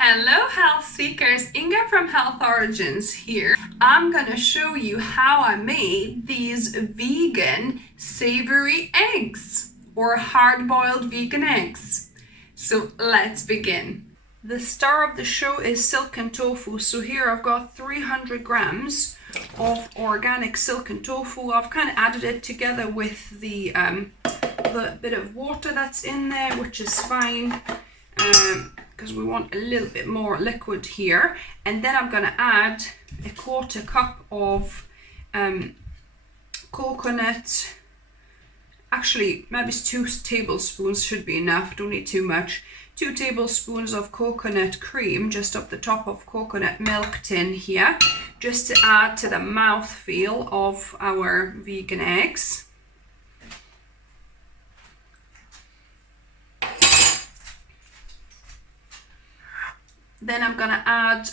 Hello health seekers, Inga from Health Origins here. I'm gonna show you how I made these vegan savory eggs or hard-boiled vegan eggs. So let's begin. The star of the show is silken tofu. So here I've got 300 grams of organic silken tofu. I've kind of added it together with the bit of water that's in there, which is fine. Because we want a little bit more liquid here, and then I'm going to add a quarter cup of coconut. Actually, maybe 2 tablespoons should be enough, don't need too much. 2 tablespoons of coconut cream just up the top of coconut milk tin here, just to add to the mouthfeel of our vegan eggs. Then I'm going to add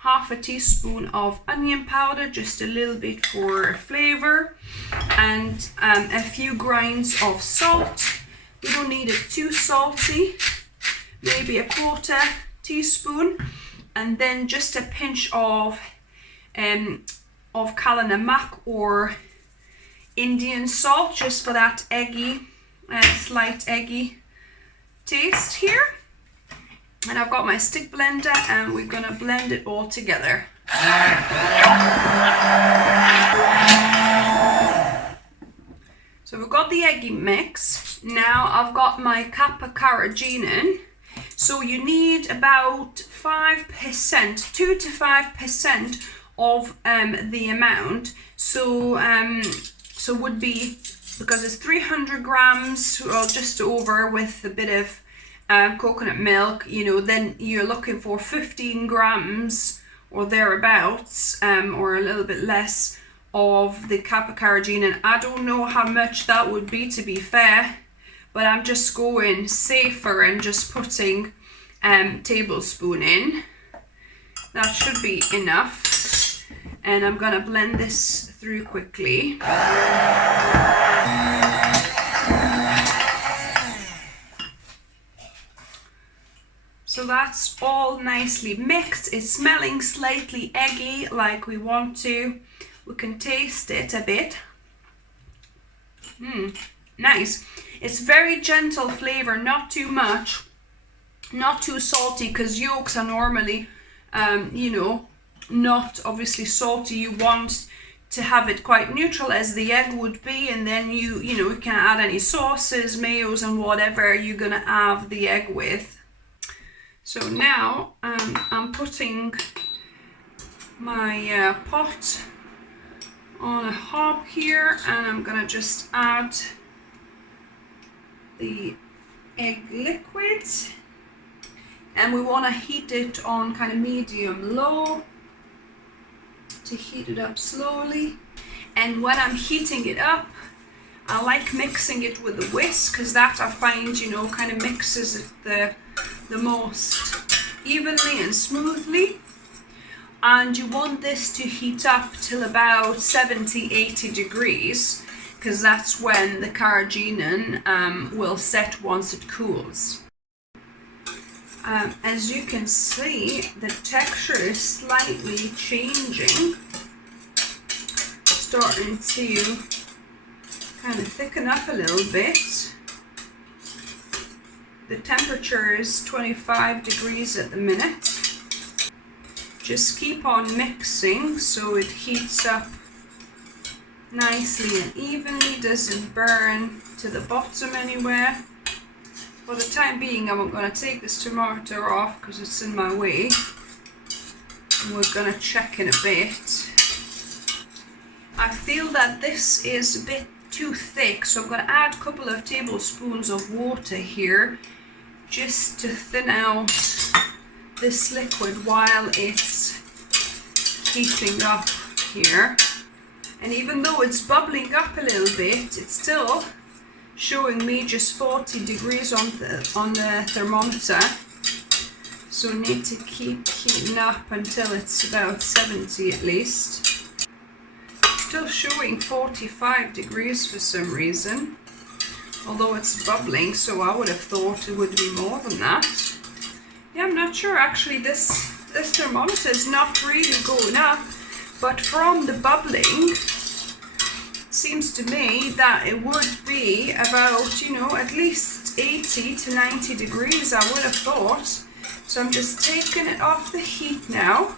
half a teaspoon of onion powder, just a little bit for flavor, and a few grains of salt. We don't need it too salty, maybe a quarter teaspoon, and then just a pinch of namak or Indian salt, just for that eggy, slight eggy taste here. And I've got my stick blender and we're going to blend it all together. So we've got the eggy mix. Now I've got my kappa carageenan. So you need about 5%, 2 to 5% of the amount. So would be, because it's 300 grams or just over with a bit of coconut milk, then you're looking for 15 grams or thereabouts, or a little bit less of the kappa carageenan. I don't know how much that would be, to be fair, but I'm just going safer and just putting tablespoon in. That should be enough, and I'm gonna blend this through quickly. So that's all nicely mixed. It's smelling slightly eggy like we want to. We can taste it a bit. Nice. It's very gentle flavor, not too much, not too salty, because yolks are normally, not obviously salty. You want to have it quite neutral as the egg would be, and then you can add any sauces, mayos, and whatever you're gonna have the egg with. So now I'm putting my pot on a hob here, and I'm gonna just add the egg liquid, and we want to heat it on kind of medium low to heat it up slowly. And when I'm heating it up, I like mixing it with a whisk, because that I find kind of mixes it the most evenly and smoothly. And you want this to heat up till about 70-80 degrees, because that's when the carageenan will set once it cools. As you can see, the texture is slightly changing, starting to kind of thicken up a little bit. The temperature is 25 degrees at the minute. Just keep on mixing so it heats up nicely and evenly, doesn't burn to the bottom anywhere. For the time being, I'm going to take this tomato off because it's in my way. And we're going to check in a bit. I feel that this is a bit too thick, so I'm going to add a couple of tablespoons of water here, just to thin out this liquid while it's heating up here. And even though it's bubbling up a little bit, it's still showing me just 40 degrees on the thermometer. So need to keep heating up until it's about 70 at least. Still showing 45 degrees for some reason, although it's bubbling, so I would have thought it would be more than that. Yeah, I'm not not sure actually, this thermometer is not really going up, but from the bubbling, seems to me that it would be about, you know, at least 80 to 90 degrees, I would have thought. So I'm just taking it off the heat now.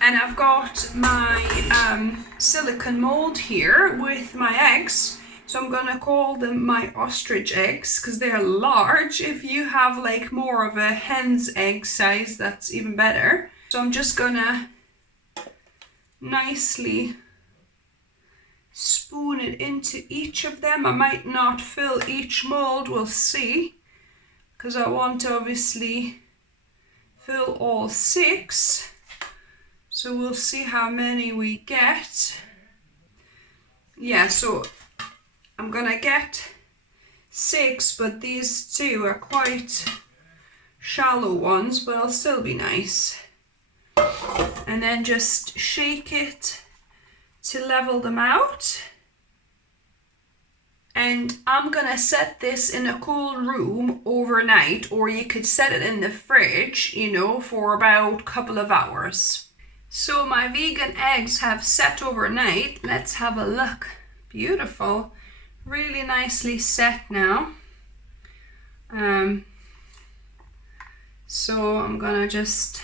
And I've got my silicone mould here with my eggs. So I'm gonna call them my ostrich eggs because they're large. If you have like more of a hen's egg size, that's even better. So I'm just gonna nicely spoon it into each of them. I might not fill each mold, we'll see, because I want to obviously fill all 6. So we'll see how many we get. Yeah, so I'm gonna get 6, but these 2 are quite shallow ones, but it'll still be nice. And then just shake it to level them out. And I'm gonna set this in a cool room overnight, or you could set it in the fridge, you know, for about a couple of hours. So my vegan eggs have set overnight. Let's have a look. Beautiful. Really nicely set now. So I'm gonna just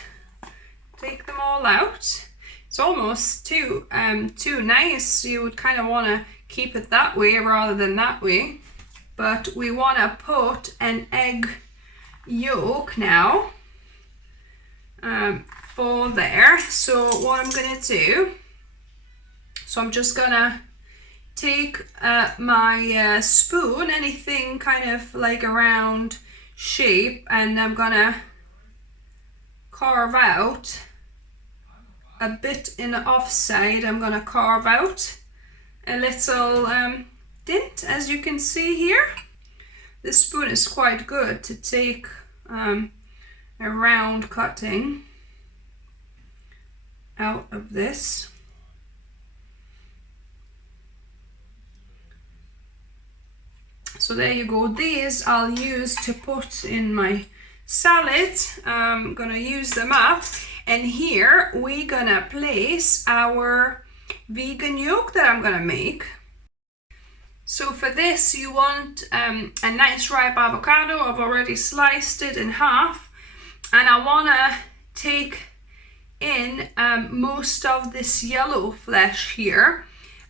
take them all out. It's almost too nice. You would kind of want to keep it that way rather than that way. But we want to put an egg yolk now for there. So what I'm going to do, so I'm just going to take my spoon, anything kind of like a round shape, and I'm going to carve out a bit in the offside. I'm going to carve out a little dent, as you can see here. This spoon is quite good to take a round cutting out of this. So there you go. These I'll use to put in my salad. I'm gonna use them up, and here we're gonna place our vegan yolk that I'm gonna make. So for this you want a nice ripe avocado. I've already sliced it in half, and I wanna take in most of this yellow flesh here.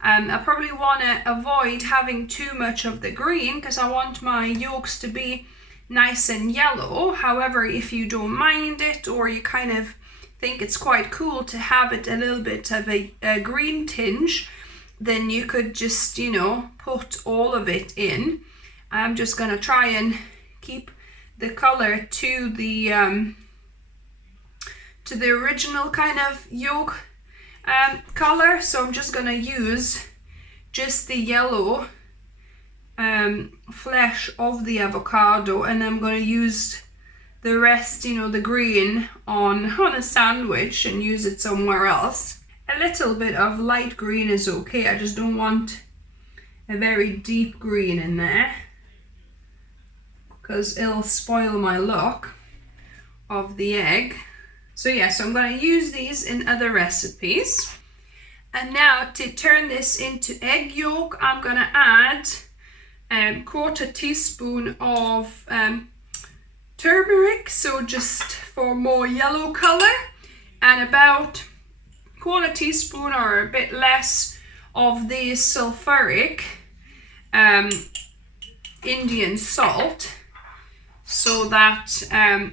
I probably want to avoid having too much of the green because I want my yolks to be nice and yellow. However, if you don't mind it, or you kind of think it's quite cool to have it a little bit of a green tinge, then you could just, you know, put all of it in. I'm just going to try and keep the color to the original kind of yolk color. So I'm just going to use just the yellow flesh of the avocado, and I'm going to use the rest, you know, the green on a sandwich and use it somewhere else. A little bit of light green is okay. I just don't want a very deep green in there because it'll spoil my look of the egg. So yeah, so I'm going to use these in other recipes. And now to turn this into egg yolk, I'm going to add a 1/4 teaspoon of turmeric, so just for more yellow color, and about 1/4 teaspoon or a bit less of the sulfuric Indian salt, so that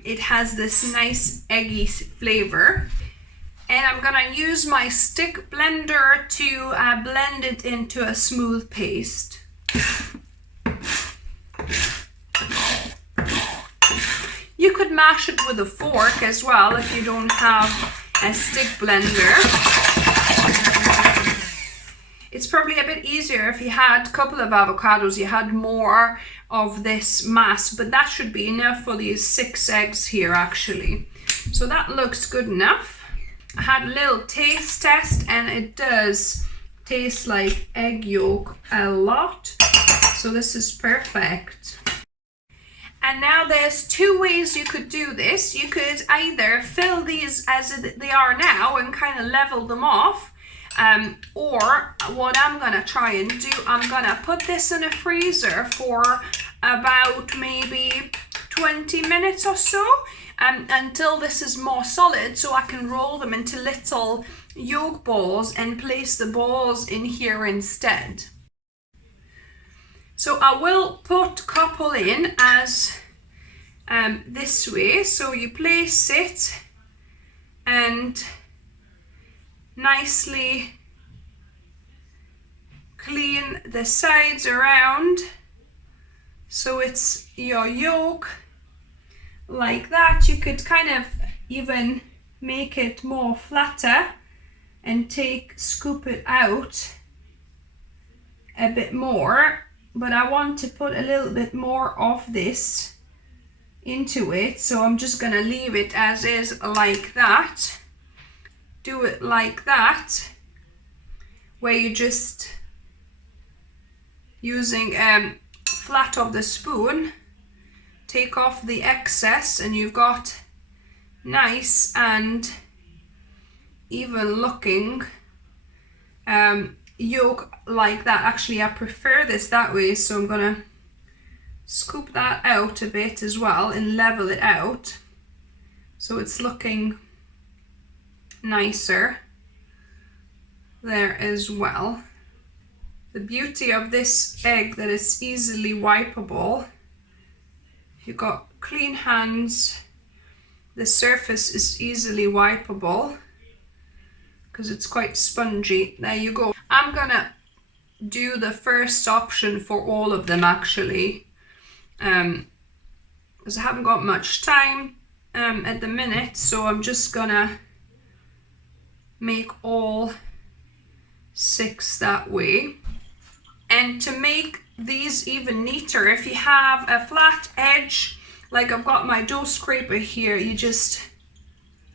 it has this nice eggy flavor. And I'm gonna use my stick blender to blend it into a smooth paste. You could mash it with a fork as well if you don't have a stick blender. It's probably a bit easier if you had a couple of avocados, you had more of this mass, but that should be enough for these 6 eggs here actually. So that looks good enough. I had a little taste test and it does taste like egg yolk a lot. So this is perfect. And now there's two ways you could do this. You could either fill these as they are now and kind of level them off, or what I'm gonna try and do, I'm gonna put this in a freezer for about maybe 20 minutes or so, until this is more solid, so I can roll them into little yolk balls and place the balls in here instead. So I will put couple in as this way. So you place it and nicely clean the sides around so it's your yolk like that. You could kind of even make it more flatter and scoop it out a bit more, but I want to put a little bit more of this into it, so I'm just gonna leave it as is like that. Do it like that, where you just using flat of the spoon, take off the excess, and you've got nice and even looking yolk like that. Actually, I prefer this that way, so I'm gonna scoop that out a bit as well and level it out so it's looking nicer there as well. The beauty of this egg that it's easily wipeable. If you've got clean hands, the surface is easily wipeable because it's quite spongy. There you go. I'm gonna do the first option for all of them actually, because I haven't got much time at the minute, so I'm just gonna make all 6 that way. And to make these even neater, if you have a flat edge, like I've got my dough scraper here, you just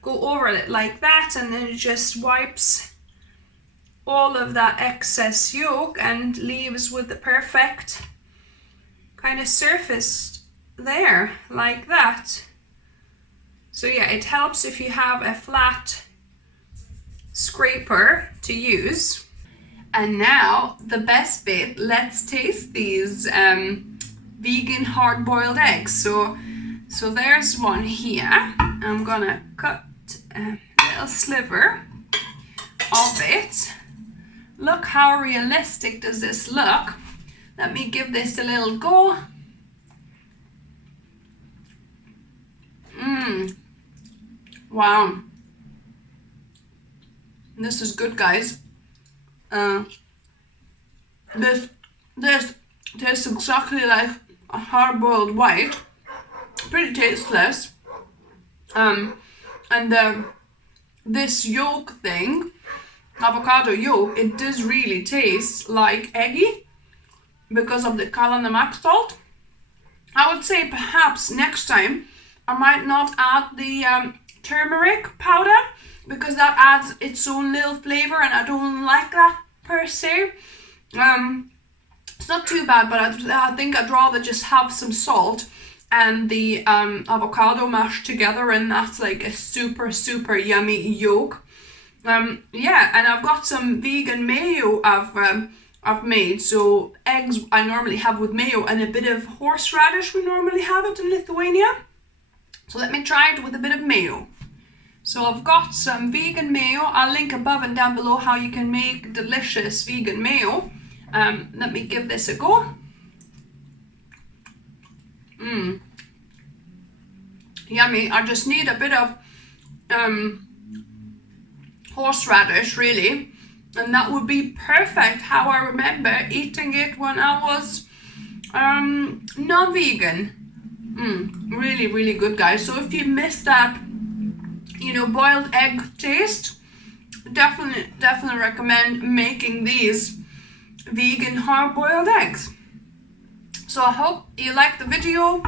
go over it like that, and then it just wipes all of that excess yolk and leaves with the perfect kind of surface there, like that. So yeah, it helps if you have a flat scraper to use. And now the best bit, let's taste these vegan hard-boiled eggs. So there's one here. I'm gonna cut a little sliver of it. Look how realistic does this look. Let me give this a little go. Wow. This is good, guys. This tastes exactly like a hard-boiled white. Pretty tasteless. This yolk thing, avocado yolk, it does really taste like eggy because of the namak salt. I would say perhaps next time I might not add the turmeric powder because that adds its own little flavor and I don't like that per se. It's not too bad, but I think I'd rather just have some salt and the avocado mashed together, and that's like a super yummy yolk. Yeah, and I've got some vegan mayo I've made. So eggs I normally have with mayo, and a bit of horseradish, we normally have it in Lithuania. So let me try it with a bit of mayo. So I've got some vegan mayo. I'll link above and down below how you can make delicious vegan mayo. Let me give this a go. Yummy. I just need a bit of horseradish really, and that would be perfect how I remember eating it when I was non-vegan. Really good, guys. So if you missed that, you know, boiled egg taste, definitely recommend making these vegan hard-boiled eggs. So I hope you liked the video.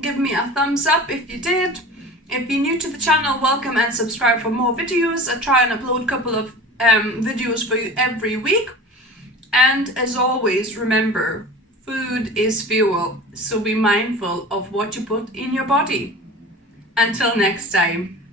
Give me a thumbs up if you did. If you're new to the channel, welcome and subscribe for more videos. I try and upload a couple of videos for you every week. And as always, remember, Food is fuel, so be mindful of what you put in your body. Until next time.